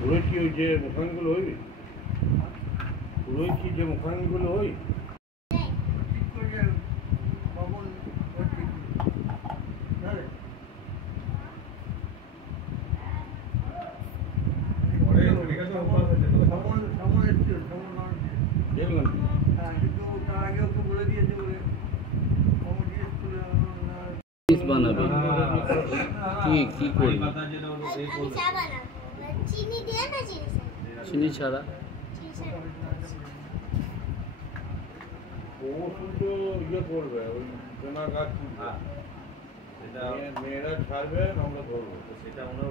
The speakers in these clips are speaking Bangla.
পুরোহিত ওই যে মুখাঙ্গুলো হইবে পুরোহিত কি যে মুখাঙ্গুলো হই দেখলাম বানাবে কি করবে চিনি ছাড়া ও শুধু ইয়ে করবে ওই কেনা গাছ মেয়েরা ছাড়বে আমরা ধরবো সেটা আমরা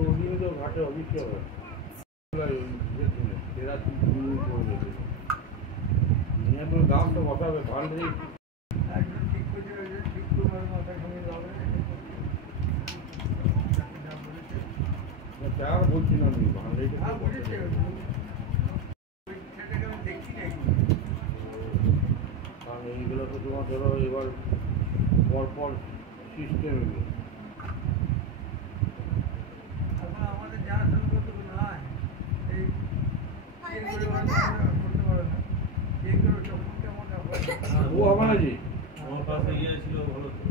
ওদিনে তো ঘাটে অবশ্য হবে নিয়ে তো দাম তো বসাবে ভান্ডারি চার বলছি না আমি ভান্ডারিটা কারণ এইগুলো তো তোমার ধরো এবার পরপর সিস্টেম এগুলো আমাদের যারা সংকল্প নয় ও হবে না জি আমার পাশে ইয়ে ছিল ভালো তো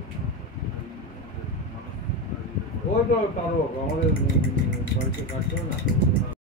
ও তো তারও আমাদের বাড়িতে কাজ করে না